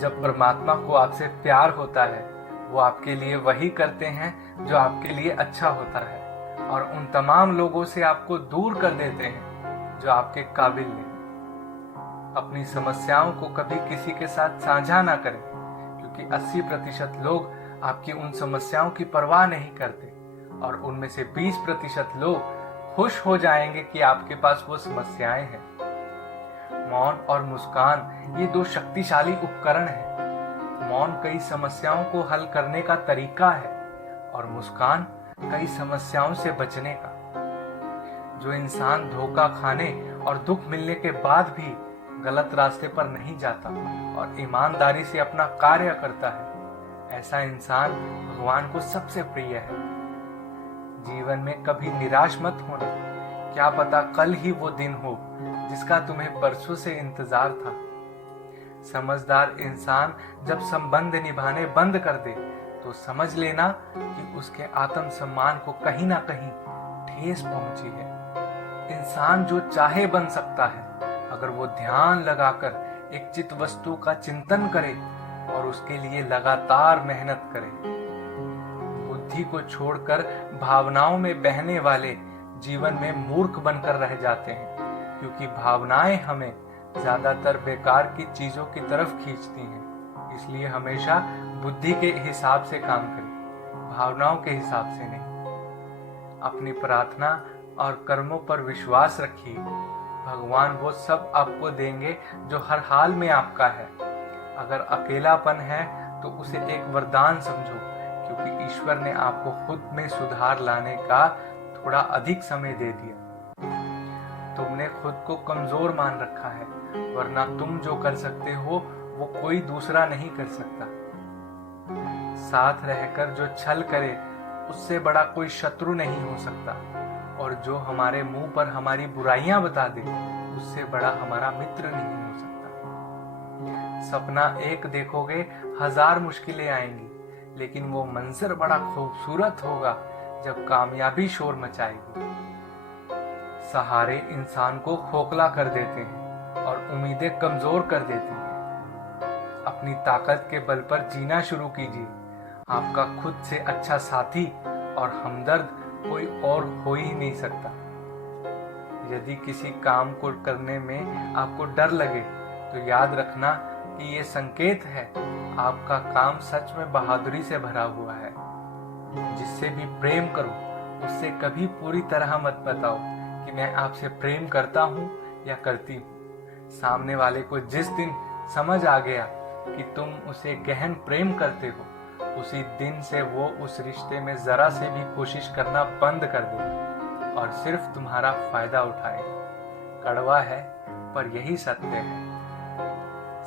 जब परमात्मा को आपसे प्यार होता है, वो आपके लिए वही करते हैं जो आपके लिए अच्छा होता है, और उन तमाम लोगों से आपको दूर कर देते हैं जो आपके काबिल नहीं। अपनी समस्याओं को कभी किसी के साथ साझा ना करें, क्योंकि 80% लोग आपकी उन समस्याओं की परवाह नहीं करते, और उनमें से 20% लोग खुश हो जाएंगे कि आपके पास वो समस्याएं हैं। मौन और मुस्कान ये 2 शक्तिशाली उपकरण हैं। मौन कई समस्याओं को हल करने का तरीका है, और मुस्कान कई समस्याओं से बचने का। जो इंसान धोखा खाने और दुख मिलने के बाद भी गलत रास्ते पर नहीं जाता और ईमानदारी से अपना कार्य करता है, ऐसा इंसान भगवान को सबसे प्रिय है। जीवन में कभी निराश मत होना, क्या पता कल ही वो दिन हो जिसका तुम्हें बरसों से इंतजार था। समझदार इंसान जब संबंध निभाने बंद कर दे तो समझ लेना कि उसके आत्म सम्मान को कहीं ना कहीं ठेस पहुंची है। इंसान जो चाहे बन सकता है अगर वो ध्यान लगाकर एक चित वस्तु का चिंतन करे और उसके लिए लगातार मेहनत करे। बुद्धि को छोड़कर भावनाओं में बहने वाले जीवन में मूर्ख बनकर रह जाते हैं, क्योंकि भावनाएं हमें ज्यादातर बेकार की चीजों की तरफ खींचती हैं। इसलिए हमेशा बुद्धि के हिसाब से काम करें, भावनाओं के हिसाब से नहीं। अपनी प्रार्थना और कर्मों पर विश्वास रखिए, भगवान वो सब आपको देंगे जो हर हाल में आपका है। अगर अकेलापन है तो उसे एक वरदान समझो, क्योंकि ईश्वर ने आपको खुद में सुधार लाने का थोड़ा अधिक समय दे दिया। तुमने खुद को कमजोर मान रखा है, वरना तुम जो कर सकते हो वो कोई दूसरा नहीं कर सकता। साथ रहकर जो छल करे उससे बड़ा कोई शत्रु नहीं हो सकता, और जो हमारे मुंह पर हमारी बुराइयां बता दे उससे बड़ा हमारा मित्र नहीं हो सकता। सपना एक देखोगे 1000 मुश्किलें आएंगी, लेकिन वो मंजर बड़ा खूबसूरत होगा जब कामयाबी शोर मचाएगी। सहारे इंसान को खोखला कर देते हैं और उम्मीदें कमजोर कर देती हैं। अपनी ताकत के बल पर जीना शुरू कीजिए। आपका खुद से अच्छा साथी और हमदर्द कोई और हो ही नहीं सकता। यदि किसी काम को करने में आपको डर लगे तो याद रखना कि ये संकेत है आपका काम सच में बहादुरी से भरा हुआ है। जिससे भी प्रेम करो उससे कभी पूरी तरह मत बताओ कि मैं आपसे प्रेम करता हूँ या करती हूँ। सामने वाले को जिस दिन समझ आ गया कि तुम उसे गहन प्रेम करते हो, उसी दिन से वो उस रिश्ते में जरा से भी कोशिश करना बंद कर देगा और सिर्फ तुम्हारा फायदा उठाएगा। कड़वा है पर यही सत्य है।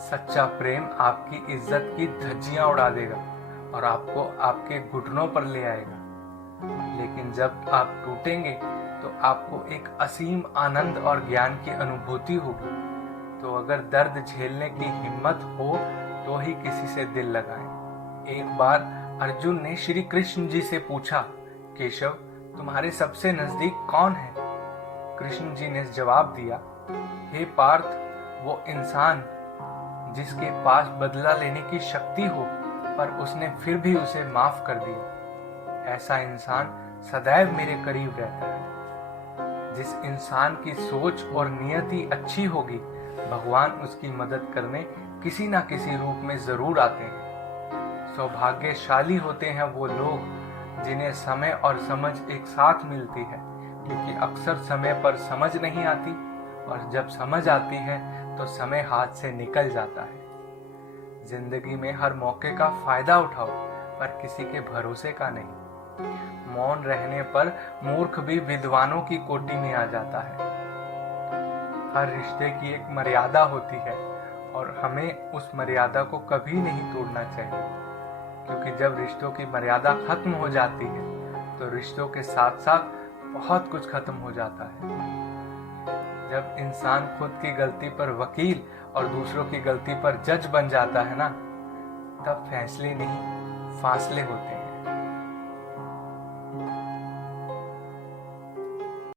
सच्चा प्रेम आपकी इज्जत की धज्जियां उड़ा देगा और आपको आपके घुटनों पर ले आएगा। लेकिन जब आप टूटेंगे तो आपको एक असीम आनंद और ज्ञान की अनुभूति होगी। तो अगर दर्द झेलने की हिम्मत हो तो ही किसी से दिल लगाएं। एक बार अर्जुन ने श्री कृष्ण जी से पूछा, केशव तुम्हारे सबसे नजदीक कौन है? कृष्ण जी ने जवाब दिया, हे पार्थ, वो इंसान जिसके पास बदला लेने की शक्ति हो पर उसने फिर भी उसे माफ कर दिया। ऐसा इंसान सदैव मेरे करीब रहता है। जिस इंसान की सोच और नियति अच्छी होगी, भगवान उसकी मदद करने किसी ना किसी रूप में जरूर आते हैं। सौभाग्यशाली होते हैं वो लोग जिन्हें समय और समझ एक साथ मिलती है, क्योंकि अक्सर समय पर समझ नहीं आती और जब समझ आती है तो समय हाथ से निकल जाता है। जिंदगी में हर मौके का फायदा उठाओ, पर किसी के भरोसे का नहीं। मौन रहने पर मूर्ख भी विद्वानों की कोटि में आ जाता है। हर रिश्ते की एक मर्यादा होती है और हमें उस मर्यादा को कभी नहीं तोड़ना चाहिए, क्योंकि जब रिश्तों की मर्यादा खत्म हो जाती है तो रिश्तों के साथ साथ बहुत कुछ खत्म हो जाता है। जब इंसान खुद की गलती पर वकील और दूसरों की गलती पर जज बन जाता है ना, तब फैसले नहीं फासले होते हैं।